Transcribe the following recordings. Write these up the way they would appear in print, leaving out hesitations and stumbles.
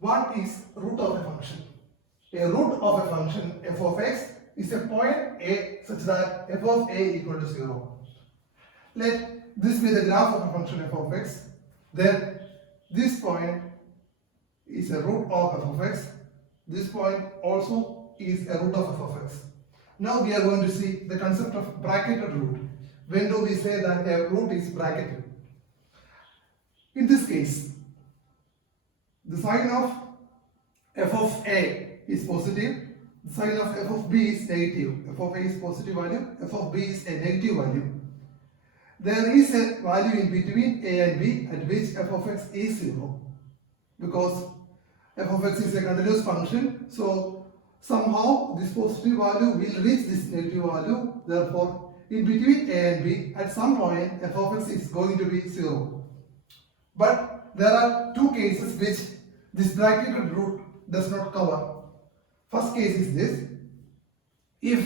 What is root of a function? A root of a function f of x is a point a such that f of a equal to 0. Let this be the graph of a function f of x. Then this point is a root of f of x. This point also is a root of f of x. Now we are going to see the concept of bracketed root. When do we say that a root is bracketed? In this case, the sign of f of a is positive, the sign of f of b is negative. F of a is positive value, f of b is a negative value. There is a value in between a and b at which f of x is 0, because f of x is a continuous function, so somehow this positive value will reach this negative value. Therefore, in between a and b, at some point f of x is going to be 0. But there are two cases which this bracketed root does not cover. First case is this: if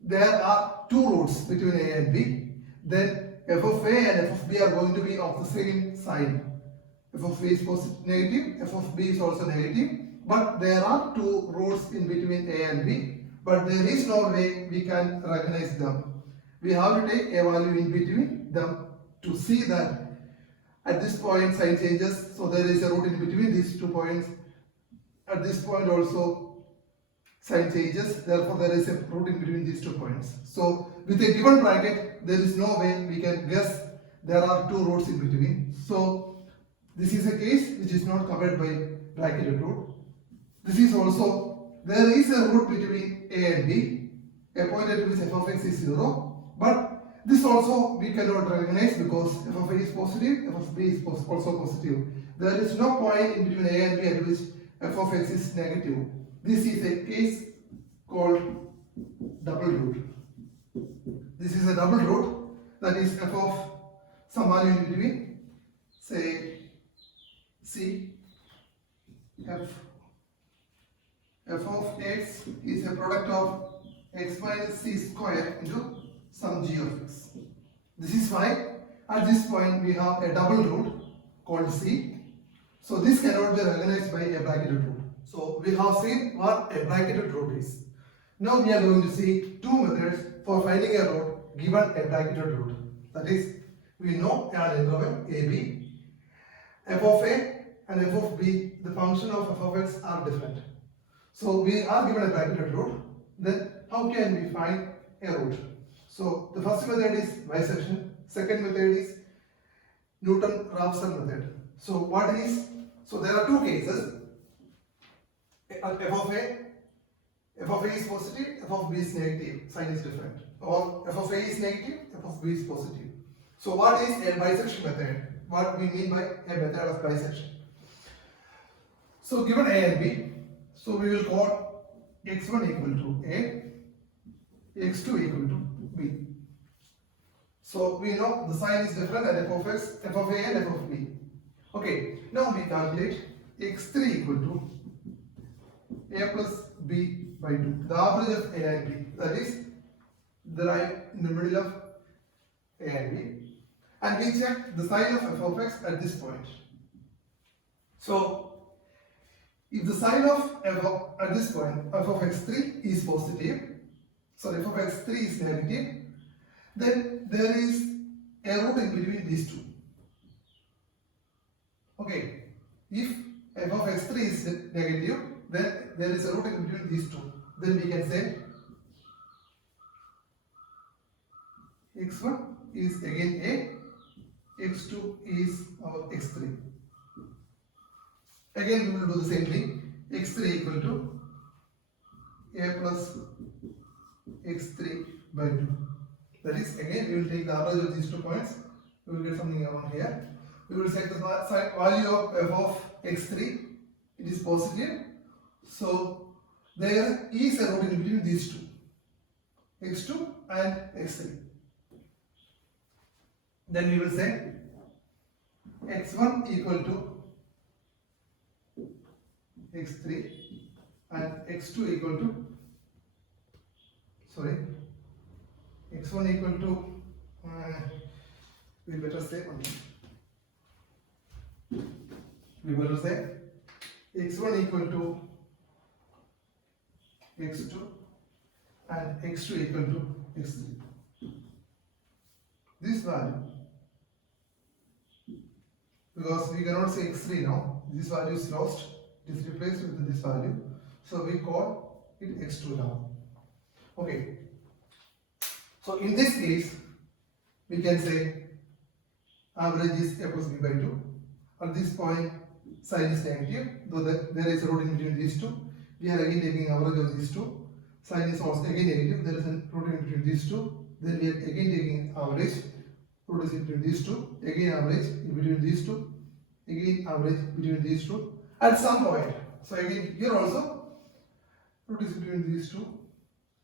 there are two roots between a and b, then f of a and f of b are going to be of the same sign. F of a is positive, negative, f of b is also negative, but there are two roots in between a and b, but there is no way we can recognize them. We have to take a value in between them to see that at this point sign changes, so there is a root in between these 2 points. At this point also sign changes, therefore there is a root in between these 2 points. So with a given bracket, there is no way we can guess there are two roots in between. So this is a case which is not covered by bracketed root. This is also, there is a root between a and b, a point at which f of x is 0, but this also we cannot recognize because f of a is positive, f of b is also positive. There is no point in between a and b at which f of x is negative. This is a case called double root. This is a double root, that is f of some value in between, say c, f of x is a product of x minus c square into some g of x. This is why at this point we have a double root called c. So this cannot be recognized by a bracketed root. So we have seen what a bracketed root is. Now we are going to see two methods for finding a root given a bracketed root. That is, we know an interval ab, f of a and f of b, the function of f of x are different. So we are given a bracketed root. Then how can we find a root? So the first method is bisection, second method is Newton-Raphson method. So what is, so there are two cases: f of a is positive, f of b is negative, sign is different, or f of a is negative, f of b is positive. So what is a bisection method? What we mean by a method of bisection? So given a and b, so we will call x1 equal to a, x2 equal to b. So we know the sign is different at f of x, f of a and f of b. Okay, now we calculate x3 equal to a plus b by 2, the average of a and b, that is the line in the middle of a and b, and we check the sign of f of x at this point. So if the sign of f of, at this point, f of x3 is positive, so f of x3 is negative, then there is a root in between these two. Okay, if f of x3 is negative, then there is a root in between these two. Then we can say x1 is again a, x2 is our x3. Again we will do the same thing, x3 equal to a plus x3 by 2. That is, again we will take the average of these 2 points, we will get something around here. We will set the value of f of x3, it is positive, so there is a root in between these two, x2 and x3. Then we will say x1 equal to x3 and x2 equal to, sorry, x1 equal to, we better say x1 equal to x2 and x2 equal to x3. This value, because we cannot say x3 now, this value is lost, it is replaced with this value, so we call it x2 now. Okay, so in this case we can say average is a plus b by 2. At this point sign is negative, though there is a root in between these two. We are again taking average of these two. Sign is also again negative, there is a root in between these two. Then we are again taking average, root is in between these two, again average in between these two, again average between these two. At some point, so again here also root is between these two,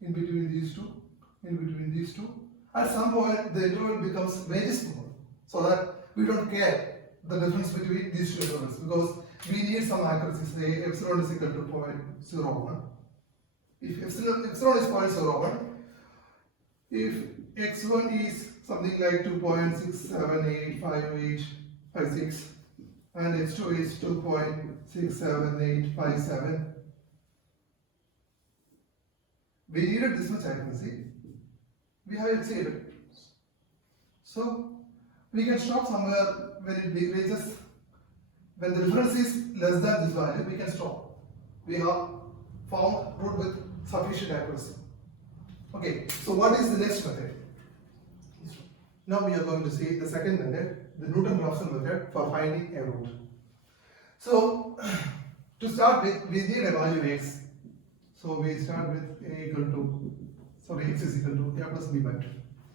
in between these two, in between these two. At some point the interval becomes very small, so that we don't care the difference between these two intervals, because we need some accuracy. Say epsilon is equal to 0.01. If epsilon is 0.01, if x1 is something like 2.6785856 and x2 is 2.67857, we needed this much accuracy, we have exceeded. So we can stop somewhere when it reaches, when the difference is less than this value, we can stop. We have found root with sufficient accuracy. Okay, so what is the next method? Now we are going to see the second method, the Newton-Raphson method for finding a root. So to start with, we need a value x. So we start with x is equal to a plus b by 2.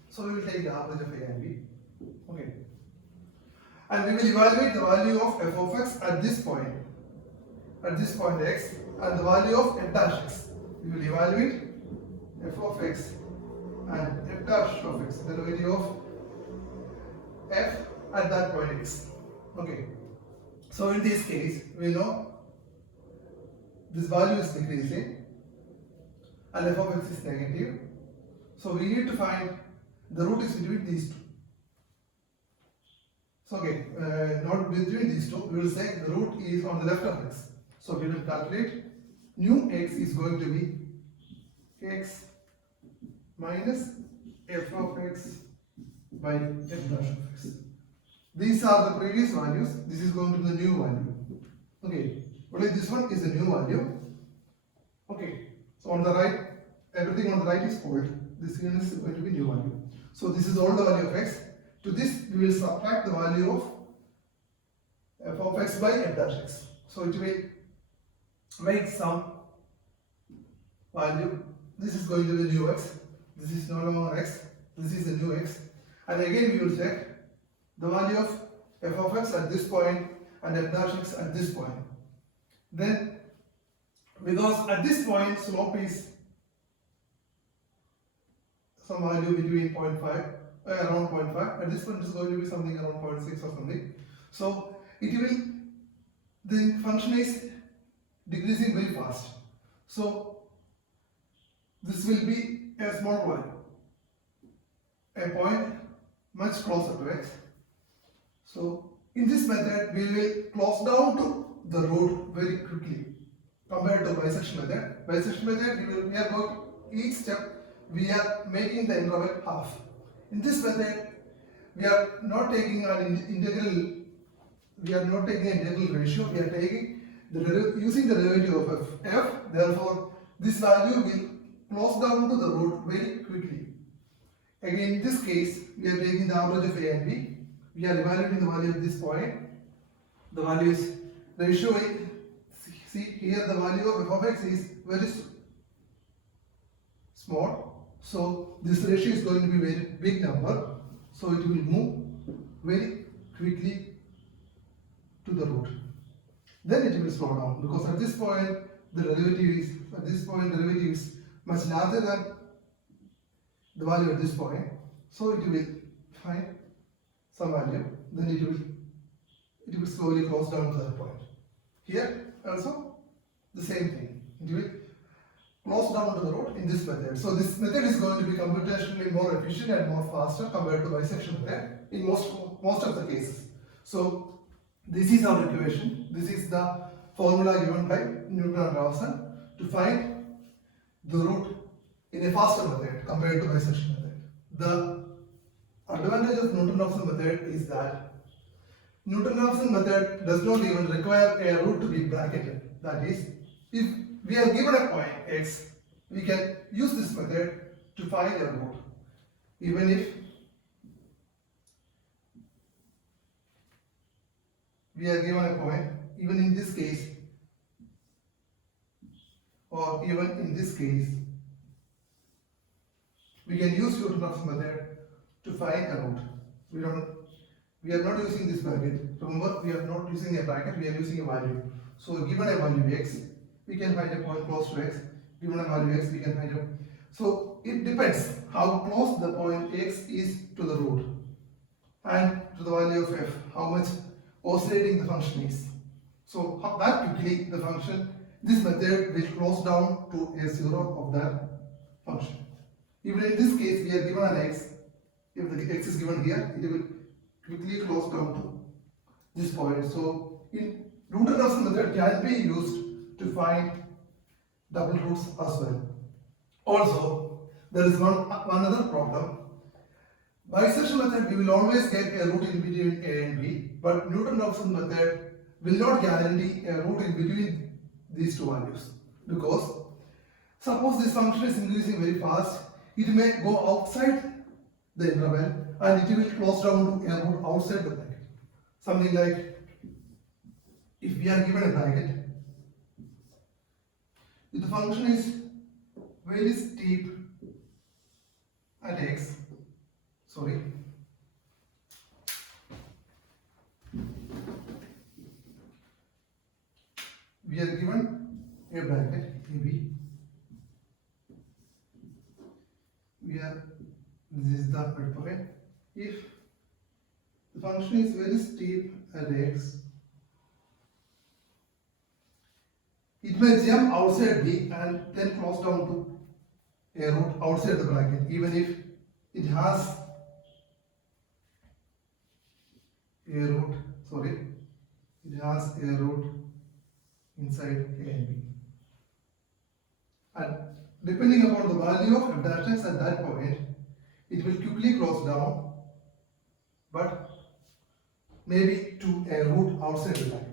So we will take the average of a and b. Okay. And we will evaluate the value of f of x at this point x, and the value of f dash x. We will evaluate f of x and f dash of x, the derivative of f at that point x. Okay. So in this case, we know this value is decreasing and f of x is negative. So we need to find the root is between these two. So okay, not between these two, we will say the root is on the left of x. So we will calculate new x is going to be x minus f of x by f dash of x. These are the previous values, this is going to be the new value. Okay, only this one is the new value. Okay, so on the right, everything on the right is old, this one is going to be new value. So this is all the value of x. To this we will subtract the value of f of x by f dash x. So it will make some value. This is going to be new x. This is no longer x. This is the new x. And again we will check the value of f of x at this point and f dash x at this point. Then, because at this point slope is some value between 0.5, around 0.5, at this point it is going to be something around 0.6 or something. So it will, the function is decreasing very fast. So this will be a small value, a point much closer to x. So in this method we will close down to the root very quickly compared to bisection method. Bisection method we are going each step we are making the interval half. In this method we are not taking an integral, we are not taking an integral ratio, we are taking the using the derivative of f. Therefore this value will close down to the root very quickly. Again in this case we are taking the average of a and b. We are evaluating the value at this point. The value is ratio a. See here the value of f of x is very small. So this ratio is going to be very big number. So it will move very quickly to the root. Then it will slow down, because at this point the derivative is much larger than the value at this point. So it will find some value, then it will slowly close down to that point. Here also the same thing. It will close down to the root in this method. So this method is going to be computationally more efficient and more faster compared to bisection method in most of the cases. So this is our equation. This is the formula given by Newton and Raphson to find the root in a faster method compared to bisection method. The advantage of Newton-Raphson method is that Newton-Raphson method does not even require a root to be bracketed. That is, if we are given a point x, we can use this method to find a root, even if we are given a point, even in this case, or even in this case, we can use Newton-Raphson method to find a root. We are not using this bracket. Remember, we are not using a bracket, we are using a value. So given a value x, we can find a point close to x. Given a value x, we can find a. So it depends how close the point x is to the root and to the value of f, how much oscillating the function is. So that quickly the function, this method will close down to a zero of that function. Even in this case, we are given an x. If the x is given here, it will quickly close down to this point. So in Newton-Raphson method can be used to find double roots as well. Also, there is one other problem. Bisection method, we will always get a root in between a and b, but Newton-Raphson method will not guarantee a root in between these two values, because suppose this function is increasing very fast, it may go outside the interval and it will close down to a root outside the bracket. Something like, if we are given a bracket, if the function is very steep at x, we are given a bracket AB. This is the midpoint. If the function is very steep at x, it may jump outside B and then close down to a root outside the bracket, even if it has a root, it has a root inside A and B. And depending upon the value of f dash x at that point, it will quickly close down, but maybe to a root outside the bracket.